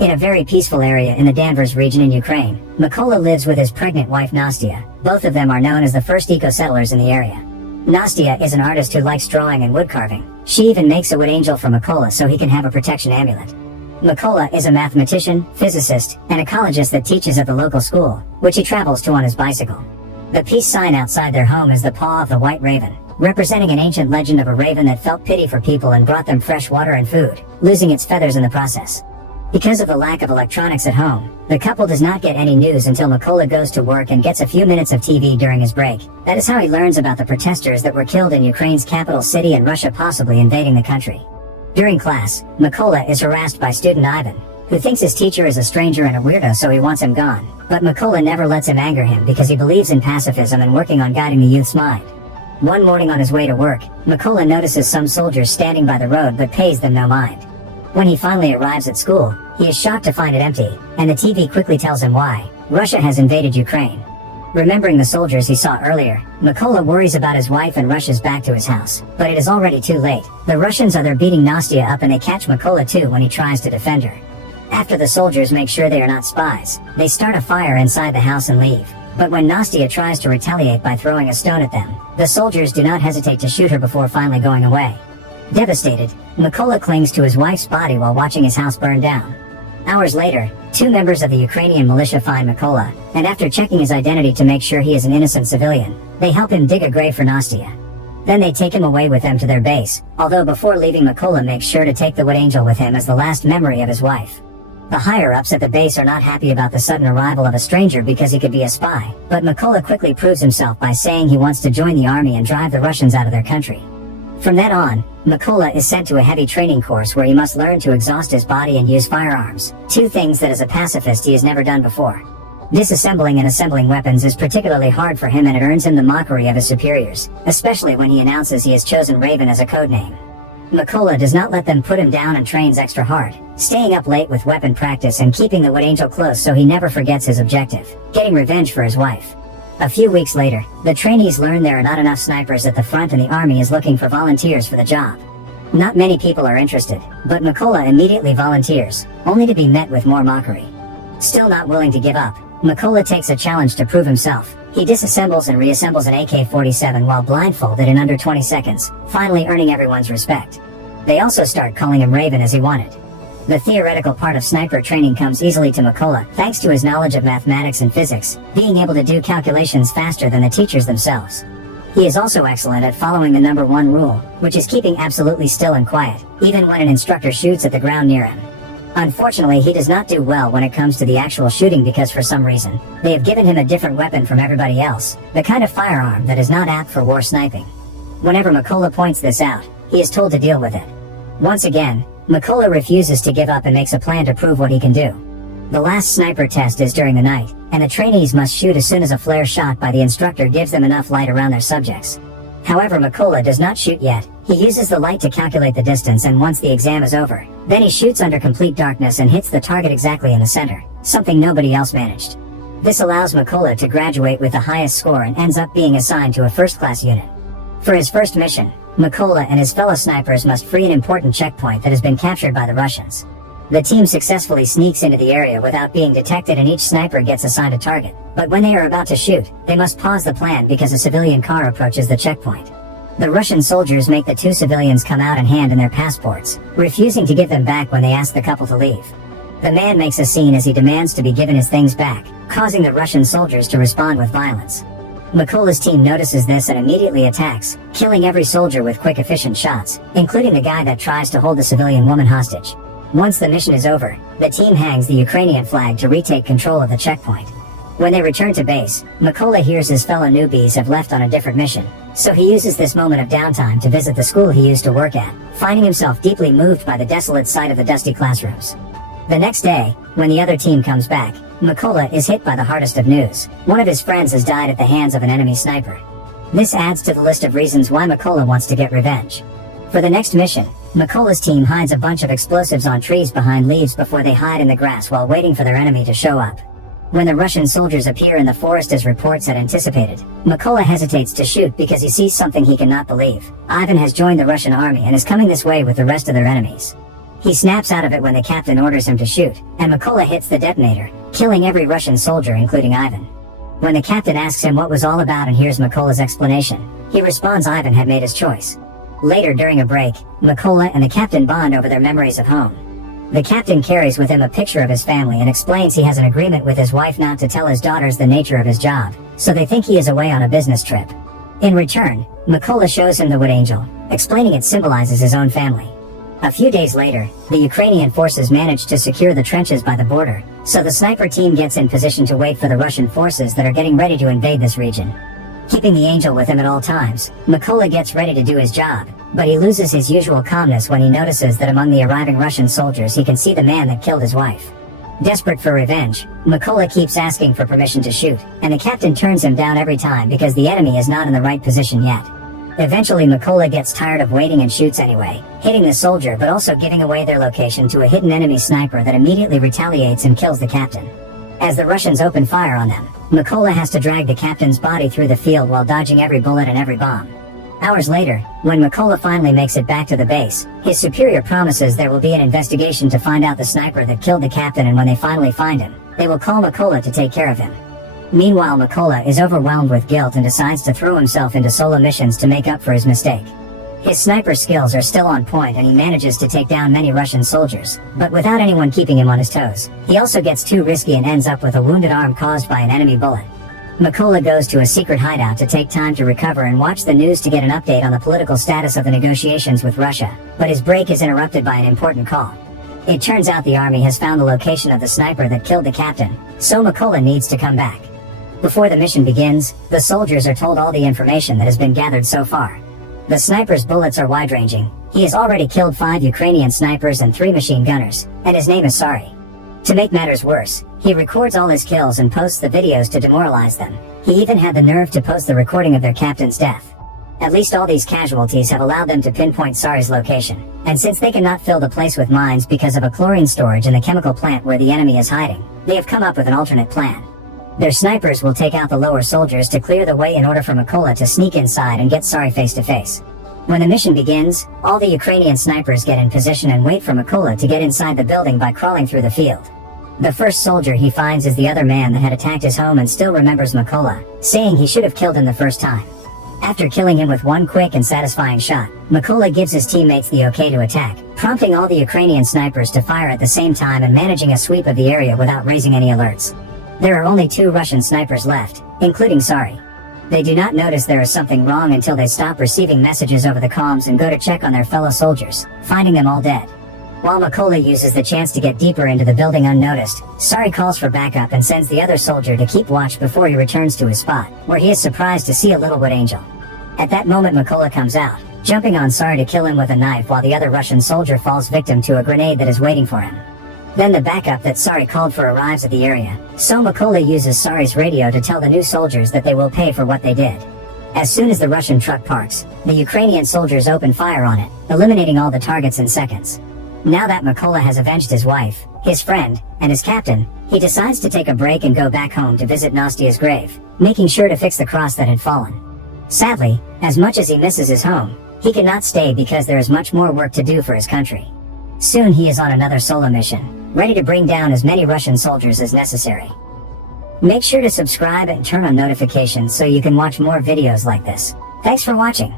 In a very peaceful area in the Danvers region in Ukraine, Mykola lives with his pregnant wife Nastya. Both of them are known as the first eco-settlers in the area. Nastya is an artist who likes drawing and wood carving. She even makes a wood angel for Mykola so he can have a protection amulet. Mykola is a mathematician, physicist, and ecologist that teaches at the local school, which he travels to on his bicycle. The peace sign outside their home is the paw of the white raven, representing an ancient legend of a raven that felt pity for people and brought them fresh water and food, losing its feathers in the process. Because of the lack of electronics at home, the couple does not get any news until Mykola goes to work and gets a few minutes of TV during his break. That is how he learns about the protesters that were killed in Ukraine's capital city and Russia possibly invading the country. During class, Mykola is harassed by student Ivan, who thinks his teacher is a stranger and a weirdo so he wants him gone. But Mykola never lets him anger him because he believes in pacifism and working on guiding the youth's mind. One morning on his way to work, Mykola notices some soldiers standing by the road but pays them no mind. When he finally arrives at school, he is shocked to find it empty, and the TV quickly tells him why. Russia has invaded Ukraine. Remembering the soldiers he saw earlier, Mykola worries about his wife and rushes back to his house, but it is already too late. The Russians are there beating Nastya up and they catch Mykola too when he tries to defend her. After the soldiers make sure they are not spies, they start a fire inside the house and leave. But when Nastya tries to retaliate by throwing a stone at them, the soldiers do not hesitate to shoot her before finally going away. Devastated, Mykola clings to his wife's body while watching his house burn down. Hours later, two members of the Ukrainian militia find Mykola, and after checking his identity to make sure he is an innocent civilian, they help him dig a grave for Nastya. Then they take him away with them to their base, although before leaving Mykola makes sure to take the wood angel with him as the last memory of his wife. The higher-ups at the base are not happy about the sudden arrival of a stranger because he could be a spy, but Mykola quickly proves himself by saying he wants to join the army and drive the Russians out of their country. From then on, Mykola is sent to a heavy training course where he must learn to exhaust his body and use firearms, two things that as a pacifist he has never done before. Disassembling and assembling weapons is particularly hard for him and it earns him the mockery of his superiors, especially when he announces he has chosen Raven as a codename. Mykola does not let them put him down and trains extra hard, staying up late with weapon practice and keeping the wood angel close so he never forgets his objective, getting revenge for his wife. A few weeks later, the trainees learn there are not enough snipers at the front and the army is looking for volunteers for the job. Not many people are interested, but Mykola immediately volunteers, only to be met with more mockery. Still not willing to give up, Mykola takes a challenge to prove himself. He disassembles and reassembles an AK-47 while blindfolded in under 20 seconds, finally earning everyone's respect. They also start calling him Raven as he wanted. The theoretical part of sniper training comes easily to Mykola thanks to his knowledge of mathematics and physics, being able to do calculations faster than the teachers themselves. He is also excellent at following the number one rule, which is keeping absolutely still and quiet, even when an instructor shoots at the ground near him. Unfortunately, he does not do well when it comes to the actual shooting because for some reason, they have given him a different weapon from everybody else, the kind of firearm that is not apt for war sniping. Whenever Mykola points this out, he is told to deal with it. Once again, Mykola refuses to give up and makes a plan to prove what he can do. The last sniper test is during the night, and the trainees must shoot as soon as a flare shot by the instructor gives them enough light around their subjects. However, Mykola does not shoot yet. He uses the light to calculate the distance and once the exam is over, then he shoots under complete darkness and hits the target exactly in the center, something nobody else managed. This allows Mykola to graduate with the highest score and ends up being assigned to a first-class unit. For his first mission, Mykola and his fellow snipers must free an important checkpoint that has been captured by the Russians. The team successfully sneaks into the area without being detected and each sniper gets assigned a target, but when they are about to shoot, they must pause the plan because a civilian car approaches the checkpoint. The Russian soldiers make the two civilians come out and hand in their passports, refusing to give them back when they ask the couple to leave. The man makes a scene as he demands to be given his things back, causing the Russian soldiers to respond with violence. Mykola's team notices this and immediately attacks, killing every soldier with quick efficient shots, including the guy that tries to hold the civilian woman hostage. Once the mission is over, the team hangs the Ukrainian flag to retake control of the checkpoint. When they return to base, Mykola hears his fellow newbies have left on a different mission, so he uses this moment of downtime to visit the school he used to work at, finding himself deeply moved by the desolate sight of the dusty classrooms. The next day, when the other team comes back, Mykola is hit by the hardest of news. One of his friends has died at the hands of an enemy sniper. This adds to the list of reasons why Mykola wants to get revenge. For the next mission, Mykola's team hides a bunch of explosives on trees behind leaves before they hide in the grass while waiting for their enemy to show up. When the Russian soldiers appear in the forest as reports had anticipated, Mykola hesitates to shoot because he sees something he cannot believe. Ivan has joined the Russian army and is coming this way with the rest of their enemies. He snaps out of it when the captain orders him to shoot, and Mykola hits the detonator, killing every Russian soldier including Ivan. When the captain asks him what was all about and hears Mykola's explanation, he responds Ivan had made his choice. Later during a break, Mykola and the captain bond over their memories of home. The captain carries with him a picture of his family and explains he has an agreement with his wife not to tell his daughters the nature of his job, so they think he is away on a business trip. In return, Mykola shows him the wood angel, explaining it symbolizes his own family. A few days later, the Ukrainian forces manage to secure the trenches by the border, so the sniper team gets in position to wait for the Russian forces that are getting ready to invade this region. Keeping the angel with him at all times, Mykola gets ready to do his job, but he loses his usual calmness when he notices that among the arriving Russian soldiers he can see the man that killed his wife. Desperate for revenge, Mykola keeps asking for permission to shoot, and the captain turns him down every time because the enemy is not in the right position yet. Eventually Mykola gets tired of waiting and shoots anyway, hitting the soldier but also giving away their location to a hidden enemy sniper that immediately retaliates and kills the captain. As the Russians open fire on them, Mykola has to drag the captain's body through the field while dodging every bullet and every bomb. Hours later, when Mykola finally makes it back to the base, his superior promises there will be an investigation to find out the sniper that killed the captain, and when they finally find him, they will call Mykola to take care of him. Meanwhile, Mykola is overwhelmed with guilt and decides to throw himself into solo missions to make up for his mistake. His sniper skills are still on point and he manages to take down many Russian soldiers, but without anyone keeping him on his toes. He also gets too risky and ends up with a wounded arm caused by an enemy bullet. Mykola goes to a secret hideout to take time to recover and watch the news to get an update on the political status of the negotiations with Russia, but his break is interrupted by an important call. It turns out the army has found the location of the sniper that killed the captain, so Mykola needs to come back. Before the mission begins, the soldiers are told all the information that has been gathered so far. The sniper's bullets are wide-ranging. He has already killed 5 Ukrainian snipers and 3 machine gunners, and his name is Sari. To make matters worse, he records all his kills and posts the videos to demoralize them. He even had the nerve to post the recording of their captain's death. At least all these casualties have allowed them to pinpoint Sari's location, and since they cannot fill the place with mines because of a chlorine storage in the chemical plant where the enemy is hiding, they have come up with an alternate plan. Their snipers will take out the lower soldiers to clear the way in order for Mykola to sneak inside and get Sari face to face. When the mission begins, all the Ukrainian snipers get in position and wait for Mykola to get inside the building by crawling through the field. The first soldier he finds is the other man that had attacked his home and still remembers Mykola, saying he should have killed him the first time. After killing him with one quick and satisfying shot, Mykola gives his teammates the okay to attack, prompting all the Ukrainian snipers to fire at the same time and managing a sweep of the area without raising any alerts. There are only 2 Russian snipers left, including Sari. They do not notice there is something wrong until they stop receiving messages over the comms and go to check on their fellow soldiers, finding them all dead. While Mykola uses the chance to get deeper into the building unnoticed, Sari calls for backup and sends the other soldier to keep watch before he returns to his spot, where he is surprised to see a little wood angel. At that moment Mykola comes out, jumping on Sari to kill him with a knife while the other Russian soldier falls victim to a grenade that is waiting for him. Then the backup that Sari called for arrives at the area, so Mykola uses Sari's radio to tell the new soldiers that they will pay for what they did. As soon as the Russian truck parks, the Ukrainian soldiers open fire on it, eliminating all the targets in seconds. Now that Mykola has avenged his wife, his friend, and his captain, he decides to take a break and go back home to visit Nastia's grave, making sure to fix the cross that had fallen. Sadly, as much as he misses his home, he cannot stay because there is much more work to do for his country. Soon he is on another solo mission, ready to bring down as many Russian soldiers as necessary. Make sure to subscribe and turn on notifications so you can watch more videos like this. Thanks for watching.